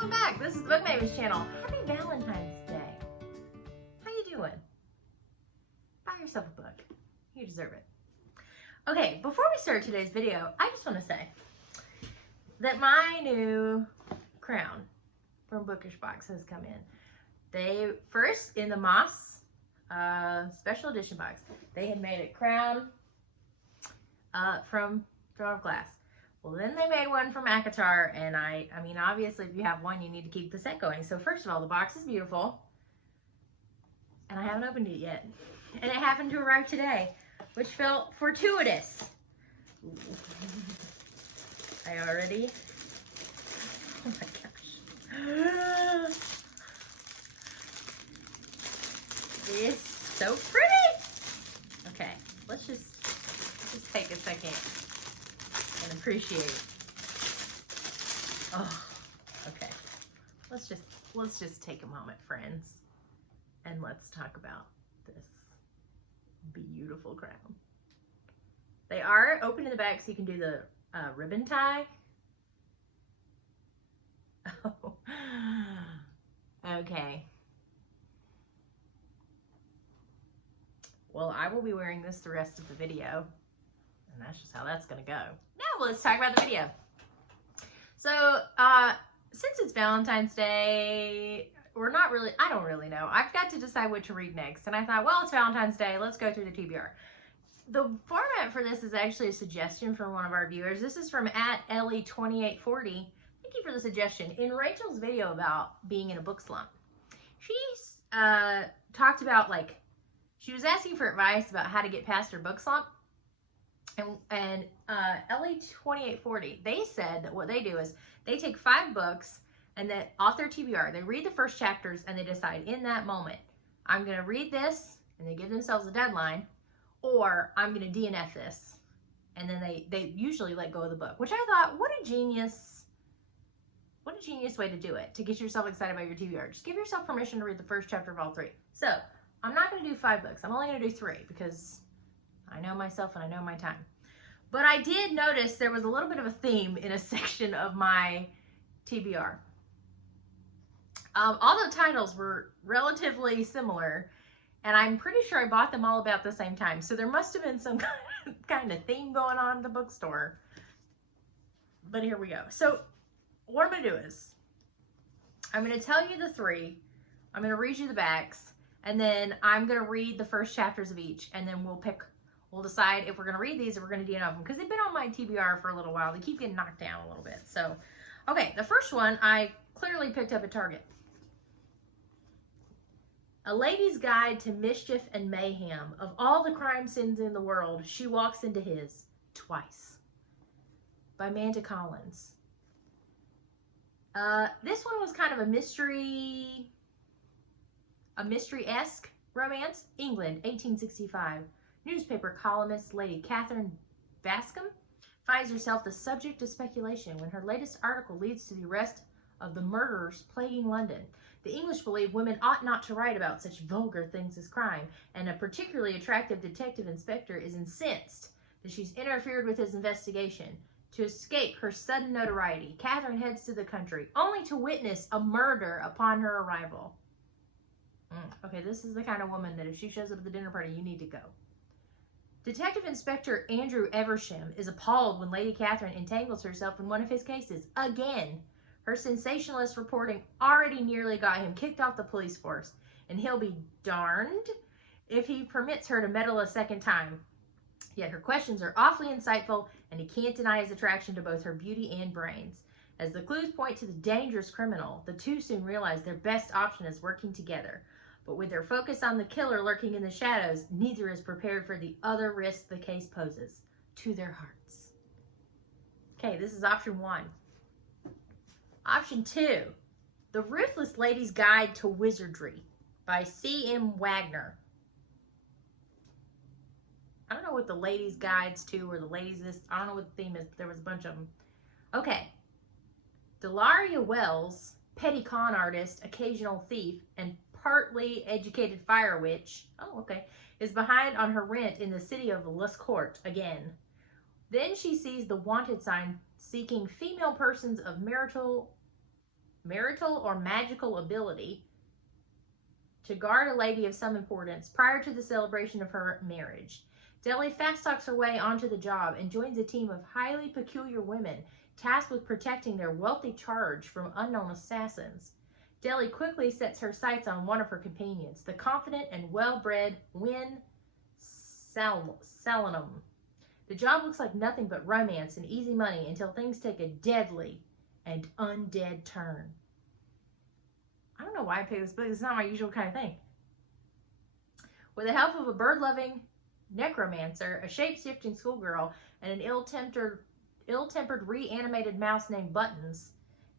welcome back. This is the Book Maven's channel. Happy Valentine's Day. How you doing? Buy yourself a book. You deserve it. Okay, before we start today's video, I just want to say that my new crown from Bookish Box has come in. They first, in the Moss special edition box, they had made a crown from Throne of Glass. Well, then they made one from Akatar, and I mean, obviously, if you have one, you need to keep the set going. So first of all, the box is beautiful, and I haven't opened it yet. And it happened to arrive today, which felt fortuitous. I already, oh my gosh. It's so pretty. Okay, let's just take a second and appreciate. Oh, okay. Let's just take a moment, friends, and let's talk about this beautiful crown. They are open in the back, so you can do the ribbon tie. Oh, okay. Well, I will be wearing this the rest of the video, and that's just how that's gonna go. Now let's talk about the video. So, since it's Valentine's Day, we're not really, I don't really know. I've got to decide what to read next, and I thought, well, it's Valentine's Day, let's go through the TBR. The format for this is actually a suggestion from one of our viewers. This is from @Ellie2840. Thank you for the suggestion. In Rachel's video about being in a book slump, she's talked about, like, she was asking for advice about how to get past her book slump. And Ellie2840, they said that what they do is they take 5 books and then off their TBR, they read the first chapters and they decide in that moment, I'm going to read this, and they give themselves a deadline, or I'm going to DNF this. And then they usually let go of the book, which I thought, what a genius way to do it, to get yourself excited about your TBR. Just give yourself permission to read the first chapter of all 3. So I'm not going to do 5 books. I'm only going to do 3 because I know myself and I know my time. But I did notice there was a little bit of a theme in a section of my TBR. All the titles were relatively similar, and I'm pretty sure I bought them all about the same time. So there must have been some kind of theme going on at the bookstore. But here we go. So what I'm going to do is I'm going to tell you the 3. I'm going to read you the backs. And then I'm going to read the first chapters of each, and then we'll decide if we're going to read these or we're going to DNF them, because they've been on my TBR for a little while. They keep getting knocked down a little bit. So, okay, the first one I clearly picked up at Target. A Lady's Guide to Mischief and Mayhem. Of all the crime scenes in the world, she walks into his twice. By Amanda Collins. This one was kind of a mystery-esque romance. England, 1865. Newspaper columnist Lady Catherine Bascom finds herself the subject of speculation when her latest article leads to the arrest of the murderers plaguing London. The English believe women ought not to write about such vulgar things as crime, and a particularly attractive detective inspector is incensed that she's interfered with his investigation. To escape her sudden notoriety, Catherine heads to the country, only to witness a murder upon her arrival. Okay, this is the kind of woman that if she shows up at the dinner party, you need to go. Detective Inspector Andrew Eversham is appalled when Lady Catherine entangles herself in one of his cases. Again, her sensationalist reporting already nearly got him kicked off the police force, and he'll be darned if he permits her to meddle a second time. Yet her questions are awfully insightful, and he can't deny his attraction to both her beauty and brains. As the clues point to the dangerous criminal, the two soon realize their best option is working together. But with their focus on the killer lurking in the shadows, neither is prepared for the other risks the case poses to their hearts. Okay, this is option 1. Option 2, The Ruthless Lady's Guide to Wizardry by C.M. Wagner. I don't know what the ladies' guides to or the ladies' this, I don't know what the theme is, but there was a bunch of them. Okay. Delaria Wells, petty con artist, occasional thief, and partly educated fire witch, is behind on her rent in the city of Luscourt again. Then she sees the wanted sign seeking female persons of marital marital or magical ability to guard a lady of some importance prior to the celebration of her marriage. Deli fast talks her way onto the job and joins a team of highly peculiar women tasked with protecting their wealthy charge from unknown assassins. Deli quickly sets her sights on one of her companions, the confident and well-bred Win Salanum. The job looks like nothing but romance and easy money until things take a deadly and undead turn. I don't know why I picked this book. It's not my usual kind of thing. With the help of a bird-loving necromancer, a shape-shifting schoolgirl, and an ill-tempered reanimated mouse named Buttons,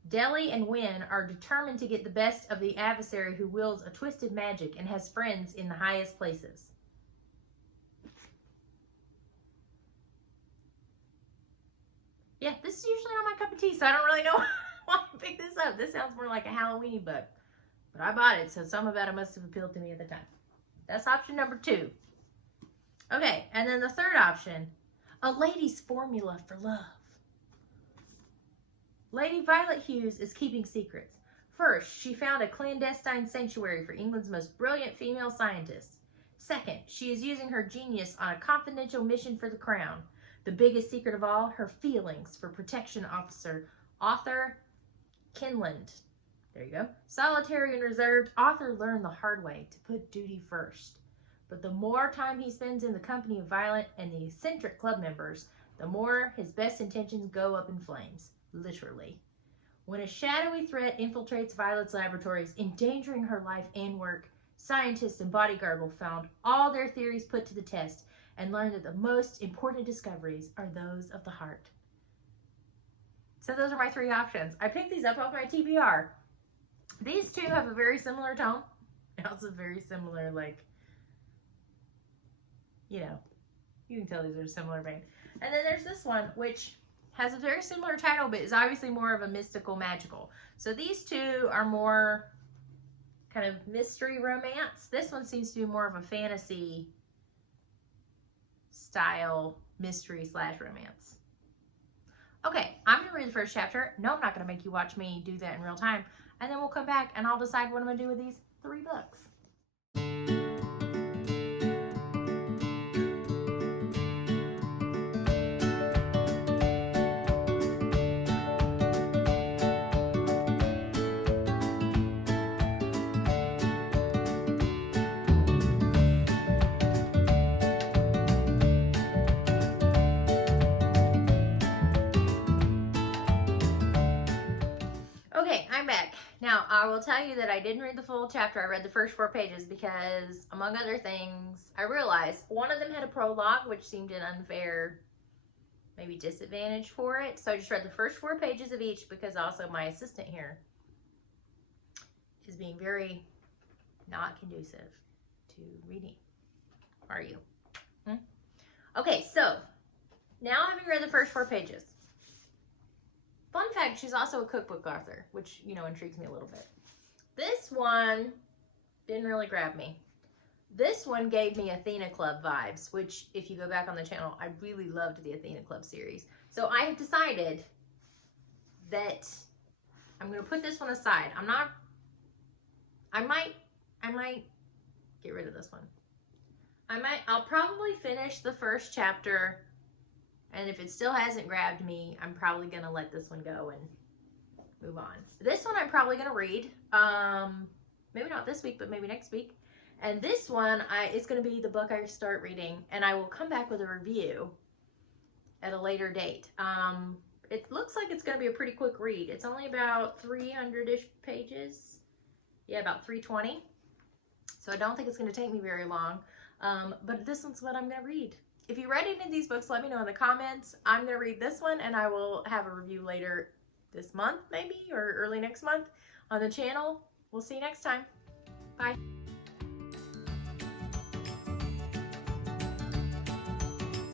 Deli and Win are determined to get the best of the adversary who wields a twisted magic and has friends in the highest places. Yeah, this is usually not my cup of tea, so I don't really know why I picked this up. This sounds more like a Halloween book. But I bought it, so some about it must have appealed to me at the time. That's option number 2. Okay, and then the third option, a lady's formula for love. Lady Violet Hughes is keeping secrets. First, she found a clandestine sanctuary for England's most brilliant female scientists. Second, she is using her genius on a confidential mission for the crown. The biggest secret of all, her feelings for protection officer Arthur Kinland. There you go. Solitary and reserved, Arthur learned the hard way to put duty first. But the more time he spends in the company of Violet and the eccentric club members, the more his best intentions go up in flames. Literally. When a shadowy threat infiltrates Violet's laboratories, endangering her life and work, scientists and bodyguard will found all their theories put to the test and learn that the most important discoveries are those of the heart. So those are my 3 options. I picked these up off my TBR. These 2 have a very similar tone. Also very similar, like, you know, you can tell these are a similar vein. And then there's this one, which has a very similar title, but is obviously more of a mystical, magical. So these 2 are more kind of mystery romance. This one seems to be more of a fantasy style mystery / romance. Okay, I'm going to read the first chapter. No, I'm not going to make you watch me do that in real time. And then we'll come back and I'll decide what I'm going to do with these 3 books. Okay, I'm back. Now, I will tell you that I didn't read the full chapter. I read the first 4 pages because, among other things, I realized one of them had a prologue, which seemed an unfair, maybe disadvantage for it. So I just read the first 4 pages of each because also my assistant here is being very not conducive to reading. Are you? Okay, so now having read the first 4 pages, fun fact, she's also a cookbook author, which, you know, intrigues me a little bit. This one didn't really grab me. This one gave me Athena Club vibes, which, if you go back on the channel, I really loved the Athena Club series. So I have decided that I'm going to put this one aside. I might get rid of this one. I'll probably finish the first chapter, and if it still hasn't grabbed me, I'm probably going to let this one go and move on. This one I'm probably going to read. Maybe not this week, but maybe next week. And this one is going to be the book I start reading, and I will come back with a review at a later date. It looks like it's going to be a pretty quick read. It's only about 300-ish pages. Yeah, about 320. So I don't think it's going to take me very long. But this one's what I'm going to read. If you read any of these books, let me know in the comments. I'm going to read this one, and I will have a review later this month, maybe, or early next month on the channel. We'll see you next time. Bye.